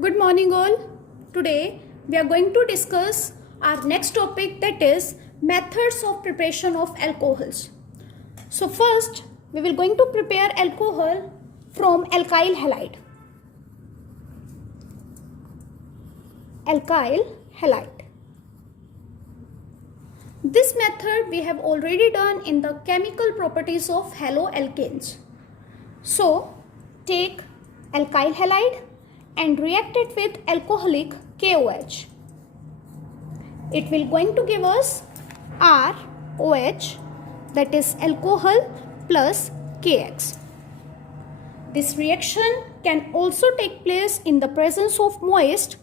Good morning all. Today we are going to discuss our next topic, that is methods of preparation of alcohols. So first we will going to prepare alcohol from alkyl halide. Alkyl halide. This method we have already done in the chemical properties of haloalkanes. So take alkyl halide and react it with alcoholic KOH. It will going to give us ROH, that is alcohol plus KX. This reaction can also take place in the presence of moist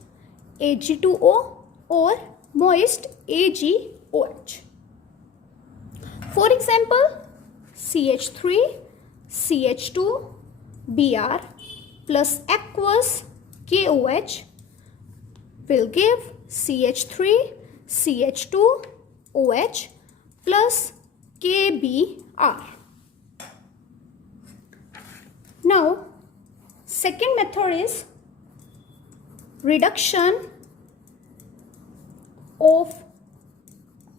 Ag2O or moist AgOH. For example, CH3 CH2 Br plus aqueous KOH will give CH3 CH2 OH plus KBr. Now, second method is reduction of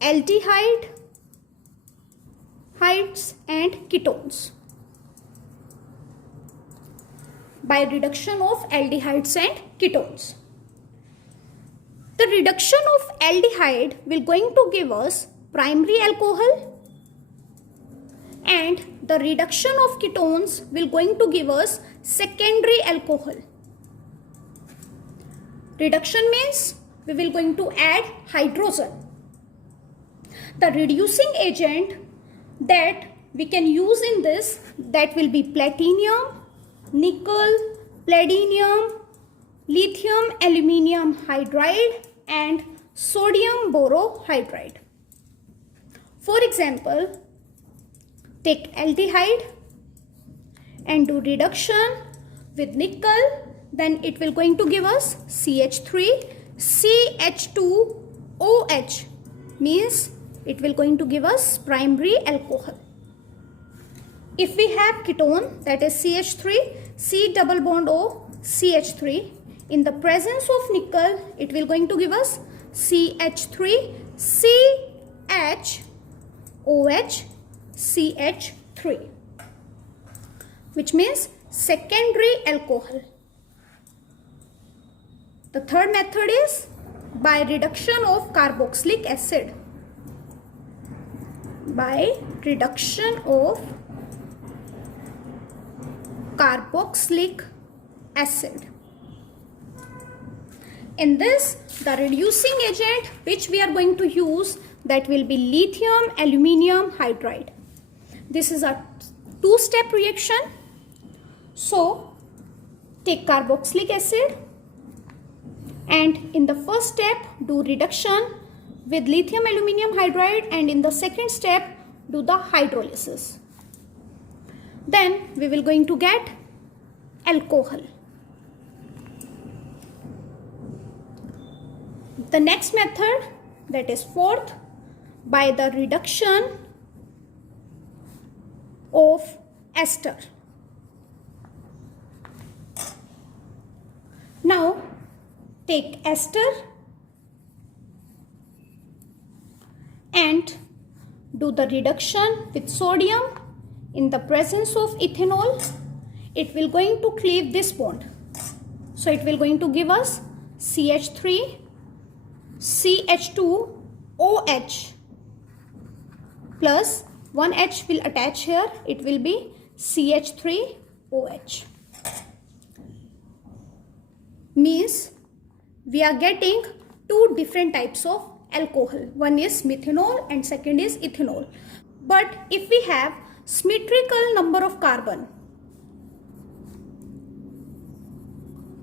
aldehydes and ketones. By reduction of aldehydes and ketones. The reduction of aldehyde will going to give us primary alcohol, and the reduction of ketones will going to give us secondary alcohol. Reduction means we will going to add hydrogen. The reducing agent that we can use in this, that will be platinum, nickel, palladium, lithium aluminium hydride and sodium borohydride. For example, take aldehyde and do reduction with nickel, then it will going to give us CH3 CH2OH, means it will going to give us primary alcohol. If we have ketone, that is CH3 C double bond O CH3, in the presence of nickel, it will going to give us CH3 CHOH CH3, which means secondary alcohol. The third method is by reduction of carboxylic acid. By reduction of carboxylic acid. In this, the reducing agent which we are going to use, that will be lithium aluminium hydride. This is a two-step reaction. So take carboxylic acid and in the first step do reduction with lithium aluminium hydride, and in the second step do the hydrolysis. Then we will going to get alcohol. The next method, that is fourth, by the reduction of ester. Now take ester and do the reduction with sodium in the presence of ethanol. It will going to cleave this bond. So it will going to give us CH3 CH2OH plus one H will attach here. It will be CH3OH. Means we are getting two different types of alcohol. One is methanol and second is ethanol. But if we have symmetrical number of carbon,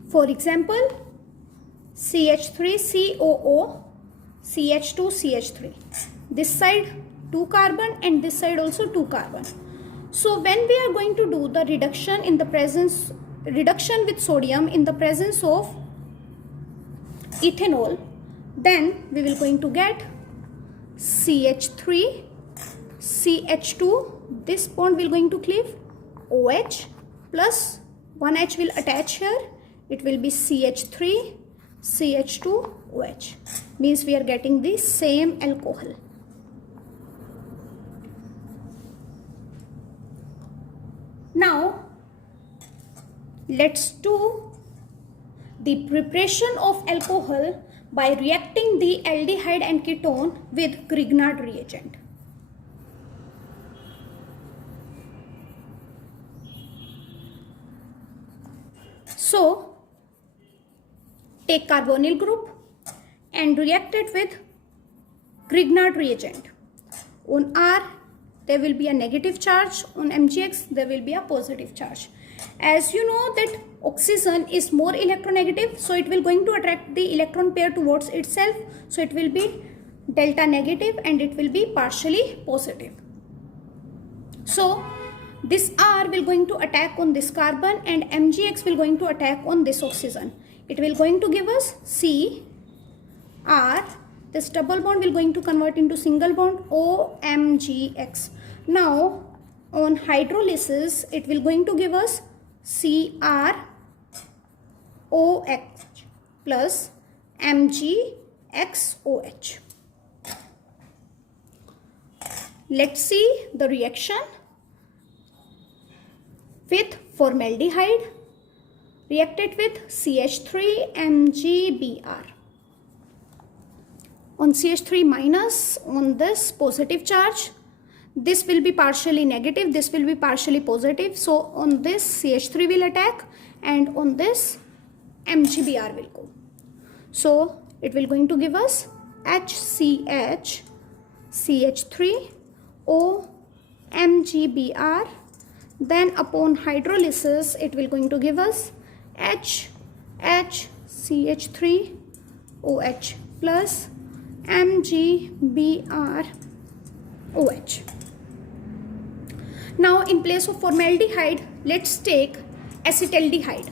for example, CH3COO, CH2CH3. This side 2 carbon and this side also 2 carbon. So when we are going to do the reduction with sodium in the presence of ethanol, then we will going to get CH3 CH2, this bond will going to cleave OH plus one H will attach here it will be CH3 CH2OH. Means we are getting the same alcohol. Now let's do the preparation of alcohol by reacting the aldehyde and ketone with Grignard reagent. So take carbonyl group and react it with Grignard reagent. On R there will be a negative charge, on MgX there will be a positive charge. As you know that oxygen is more electronegative, so it will going to attract the electron pair towards itself, so it will be delta negative and it will be partially positive. So this R will going to attack on this carbon and MgX will going to attack on this oxygen. It will going to give us C R. This double bond will going to convert into single bond OMgX. Now on hydrolysis it will going to give us CrOH plus MgXOH. Let's see the reaction with formaldehyde reacted with CH3MgBr. On CH3 minus, on this positive charge, this will be partially negative, this will be partially positive. So on this CH3 will attack and on this MgBr will go. So it will going to give us HCH CH3 OMgBr. Then upon hydrolysis it will going to give us HCH3OH plus MgBrOH. Now in place of formaldehyde, let's take acetaldehyde,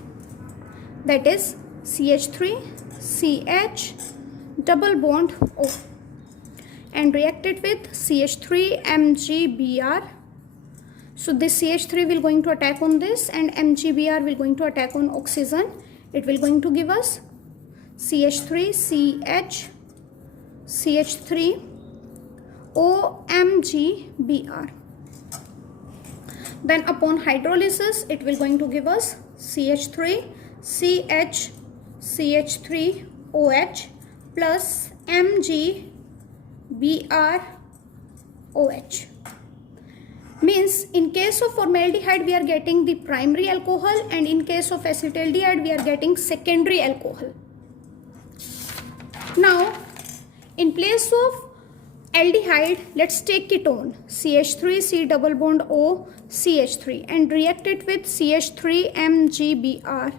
that is CH3CH double bond O, and react it with CH3MgBr. So this CH3 will going to attack on this and MgBr will going to attack on oxygen. It will going to give us CH3CH CH3 OMgBr. Then upon hydrolysis it will going to give us CH3 CH CH3OH plus MgBrOH. Means in case of formaldehyde we are getting the primary alcohol and in case of acetaldehyde we are getting secondary alcohol. Now in place of aldehyde, let's take ketone CH3 C double bond O CH3 and react it with CH3MgBr.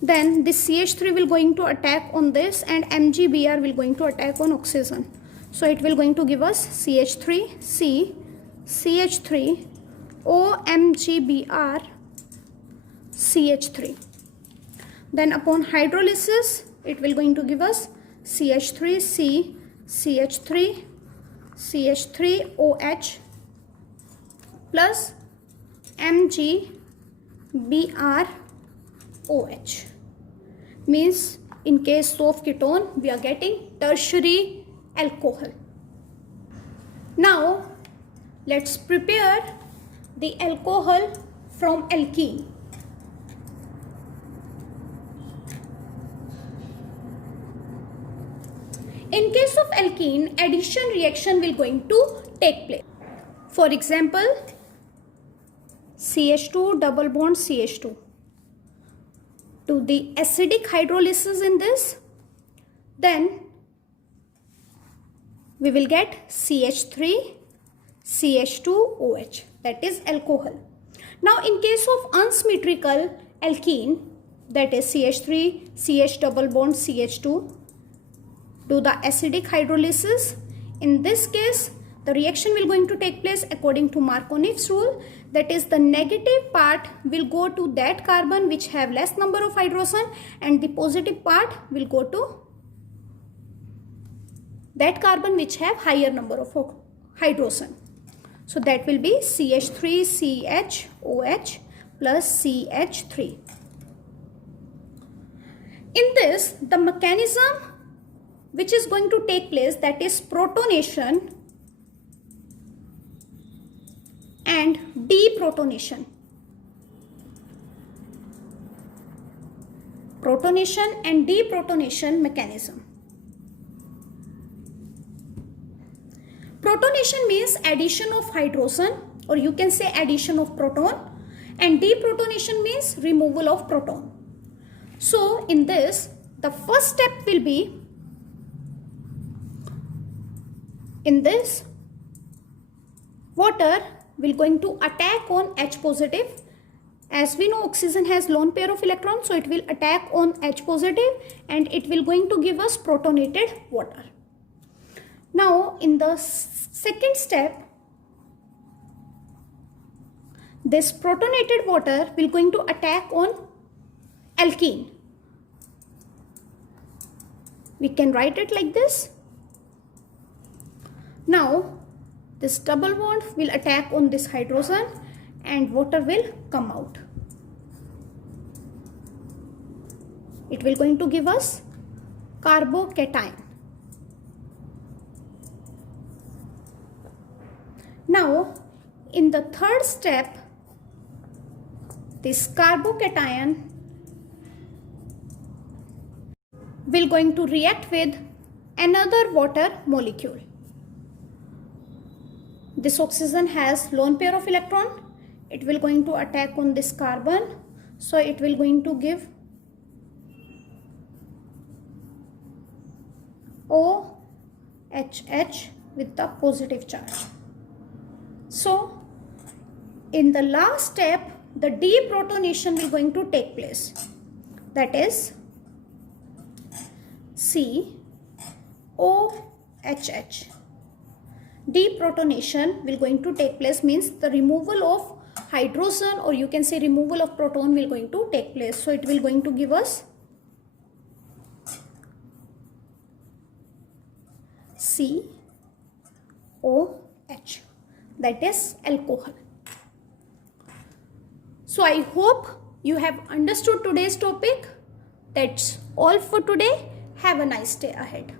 Then this CH3 will going to attack on this and MgBr will going to attack on oxygen. So it will going to give us CH3 C CH3 OMgBr CH3. Then upon hydrolysis it will going to give us CH3 C CH3 CH3OH plus MgBrOH. Means in case of ketone we are getting tertiary alcohol. Now let's prepare the alcohol from alkene. In case of alkene, addition reaction will going to take place. For example, CH2 double bond CH2. Do the acidic hydrolysis in this, then we will get CH3 CH2OH, that is alcohol. Now in case of unsymmetrical alkene, that is CH3 CH double bond CH2, do the acidic hydrolysis. In this case the reaction will going to take place according to Markovnich's rule, that is the negative part will go to that carbon which have less number of hydrogen and the positive part will go to that carbon which have higher number of hydrogen. So that will be CH3CHOH plus CH3. In this, the mechanism which is going to take place, that is protonation and deprotonation. Protonation and deprotonation mechanism. Protonation means addition of hydrogen, or you can say addition of proton, and deprotonation means removal of proton. So in this, the first step will be, in this, water will going to attack on H positive. As we know, oxygen has lone pair of electrons, so it will attack on H positive and it will going to give us protonated water. Now in the second step, this protonated water will going to attack on alkene. We can write it like this. Now this double bond will attack on this hydrogen and water will come out. It will going to give us carbocation. Now in the third step, this carbocation will going to react with another water molecule. This oxygen has lone pair of electron. It will going to attack on this carbon, so it will going to give OHH with the positive charge. So in the last step, the deprotonation will going to take place, that is COHH. Deprotonation will going to take place, means the removal of hydrogen, or you can say removal of proton will going to take place. So it will going to give us COH, that is alcohol. So I hope you have understood today's topic. That's all for today. Have a nice day ahead.